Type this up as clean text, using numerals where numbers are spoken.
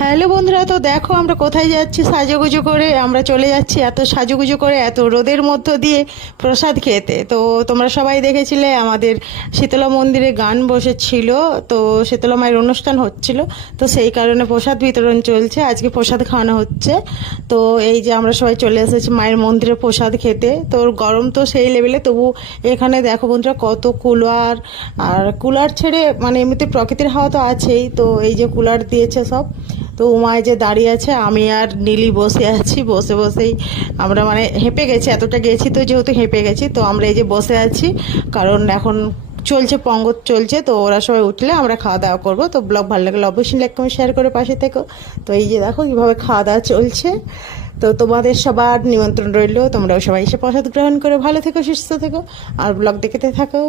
Hello বন্ধুরা, তো দেখো আমরা কোথায় যাচ্ছি। সাজুগুজু করে আমরা চলে যাচ্ছি, এত সাজুগুজু করে এত রোদের মধ্য দিয়ে প্রসাদ খেতে। তো তোমরা সবাই দেখেছিলে আমাদের শীতলা মন্দিরে গান বসেছিল, তো শীতলা মায়ের অনুষ্ঠান হচ্ছিল, তো সেই কারণে প্রসাদ বিতরণ চলছে, আজকে প্রসাদ খাওয়ানো হচ্ছে। তো এই যে আমরা সবাই চলে এসেছি মায়ের মন্দিরে প্রসাদ খেতে। তো গরম তো সেই লেভেলে, তবু এখানে দেখো বন্ধুরা কত কুলার, আর কুলার ছেড়ে মানে এমনিতে প্রকৃতির হাওয়া তো আছেই, তো এই যে কুলার দিয়েছে সব। তো উমায় যে দাঁড়িয়ে আছে, আমি আর নীলি বসে আছি, বসে বসেই আমরা মানে হেঁপে গেছি, এতটা গেছি তো যেহেতু হেঁপে গেছি, তো আমরা এই যে বসে আছি, কারণ এখন চলছে পঙ্গত চলছে। তো ওরা সবাই উঠলে আমরা খাওয়া দাওয়া করবো। তো ব্লগ ভালো লাগলে অবশ্যই লাইক কমেন্ট শেয়ার করে পাশে থেকো। তো এই যে দেখো কীভাবে খাওয়া দাওয়া চলছে। তো তোমাদের সবার নিমন্ত্রণ রইল, তোমরাও সবাই এসে প্রসাদ গ্রহণ করে ভালো থেকো, সুস্থ থেকো, আর ব্লগ দেখতে থাকো।